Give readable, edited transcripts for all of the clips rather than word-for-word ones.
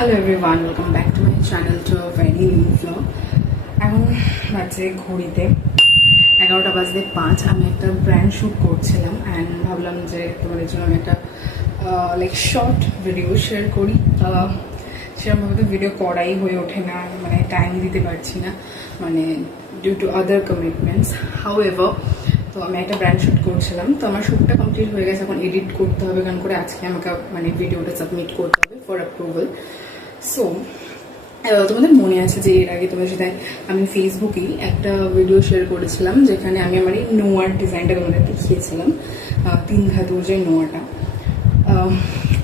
Hello everyone, welcome back to my channel to a very new vlog. এখন বাজে ঘড়িতে 11টা বাজতে 5। আমি একটা ব্র্যান্ড শ্যুট করছিলাম অ্যান্ড ভাবলাম যে তোমাদের জন্য আমি একটা লাইক শর্ট ভিডিও শেয়ার করি। সেরকমভাবে তো ভিডিও করাই হয়ে ওঠে না, মানে টাইম দিতে পারছি না, মানে due to other commitments. However, তো আমি একটা ব্র্যান্ড শ্যুট করছিলাম, তো আমার শ্যুটটা কমপ্লিট হয়ে গেছে। এখন এডিট করতে হবে, কারণ করে আজকে আমাকে মানে ভিডিওটা সাবমিট করতে হবে ফর অ্যাপ্রুভাল। সো তোমাদের মনে আছে যে এর আগে তোমাদের সাথে আমি ফেসবুকেই একটা ভিডিও শেয়ার করেছিলাম, যেখানে আমি আমার এই নোয়ার ডিজাইনটা তোমাদের দেখিয়েছিলাম, 3 ধাতুর যে নোয়াটা।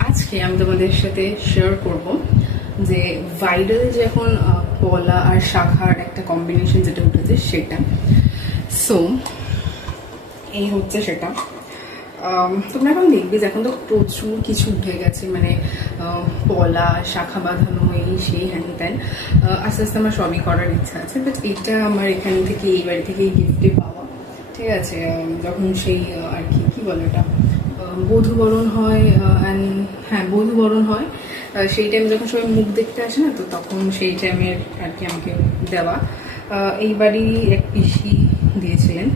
আজকে আমি তোমাদের সাথে শেয়ার করব যে ভাইরাল যে এখন পলা আর শাখার একটা কম্বিনেশন যেটা উঠেছে সেটা। সো এই হচ্ছে সেটা। তোমরা এখন দেখবে যে এখন তো প্রচুর কিছু উঠে গেছে, মানে পলা শাখা বাঁধানো এই সেই হ্যান ত্যান। আস্তে আস্তে আমার সবই করার ইচ্ছা আছে, বাট এটা আমার এখান থেকে এই বাড়ি থেকে এই গিফটে পাওয়া, ঠিক আছে। যখন সেই আর কি কি বলে এটা বধূবরণ হয়, হ্যাঁ বধূবরণ হয়, সেই টাইম যখন সবাই মুখ দেখতে আসে না, তো তখন সেই টাইমের আর কি আমাকে দেওয়া। এই বাড়ি এক পিসি দিয়েছিলেন।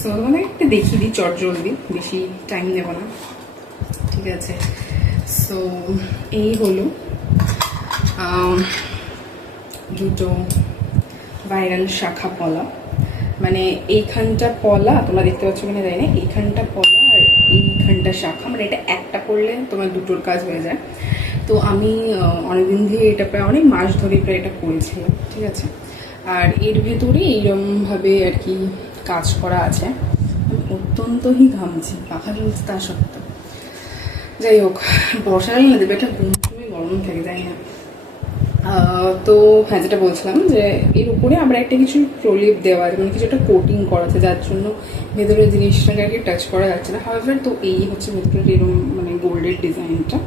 সো মানে একটা দেখিয়ে দিই চটজলদি, বেশি টাইম নেব না, ঠিক আছে। সো এই হলো দুটো ভাইরাল শাখা পলা, মানে এইখানটা পলা তোমরা দেখতে পাচ্ছ কিনা জানি না, এইখানটা পলা আর এইখানটা শাখা, মানে এটা একটা করলে তোমার দুটোর কাজ হয়ে যায়। তো আমি অনেকদিন ধরে এটা প্রায় অনেক মাস ধরে প্রায় এটা করেছিলাম, ঠিক আছে। আর এর ভেতরে এইরকমভাবে আর কি কাজ করা আছে। আমি অত্যন্তই ঘামছি, পাখা চলছে তা সত্ত্বেও। যাই হোক, বর্ষাকালে না দেবে একটা খুবই গরম থাকে, যাই না। তো হ্যাঁ, যেটা বলছিলাম যে এর উপরে আমরা একটা কিছু প্রলেপ দেওয়া আছে, মানে কিছু একটা কোটিং করা আছে, যার জন্য ভেতরের জিনিসটাকে আর কি টাচ করা যাচ্ছে না। হাউএভার, তো এই হচ্ছে ভেতরের এরকম মানে গোল্ডের ডিজাইনটা,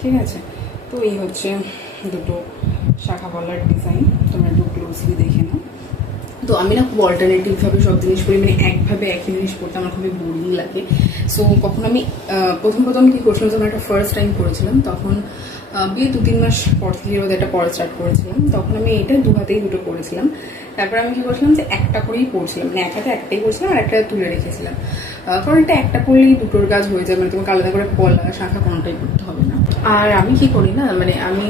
ঠিক আছে। তো এই হচ্ছে দুটো শাখা পলার ডিজাইন, তোমরা একটু ক্লোজলি দেখে নাও। তো আমি না খুব অল্টারনেটিভভাবে সব জিনিস করি, মানে একভাবে একই জিনিস করতে আমার খুবই বোরিং লাগে। সো কখন আমি প্রথম কী করছিলাম, যখন একটা ফার্স্ট টাইম করেছিলাম, তখন বিয়ে 2-3 মাস পর থেকে ওদের একটা পড়া স্টার্ট করেছিলাম, তখন আমি এইটা দু হাতেই দুটো করেছিলাম। তারপর আমি কী করছিলাম যে একটা করেই পড়ছিলাম, মানে এক হাতে একটাই করছিলাম আর একটা তুলে রেখেছিলাম, কারণ এটা একটা পড়লেই দুটোর কাজ হয়ে যায়, মানে তোমাকে আলাদা করে পলা শাখা কোনোটাই করতে হবে না। আর আমি কি করি না, মানে আমি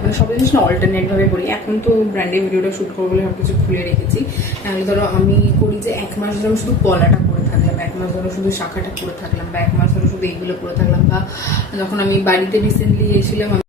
মানে সব জিনিস না অল্টারনেটভাবে করি। এখন তো ব্র্যান্ডের ভিডিওটা শ্যুট করবো বলে সব কিছু খুলে রেখেছি। তাহলে ধরো আমি করি যে 1 মাস ধরে আমি শুধু পলাটা করে থাকলাম, 1 মাস ধরে শুধু শাখাটা করে থাকলাম, বা 1 মাস ধরে শুধু এইগুলো করে থাকলাম। বা যখন আমি বাড়িতে রিসেন্টলি এসেছিলাম,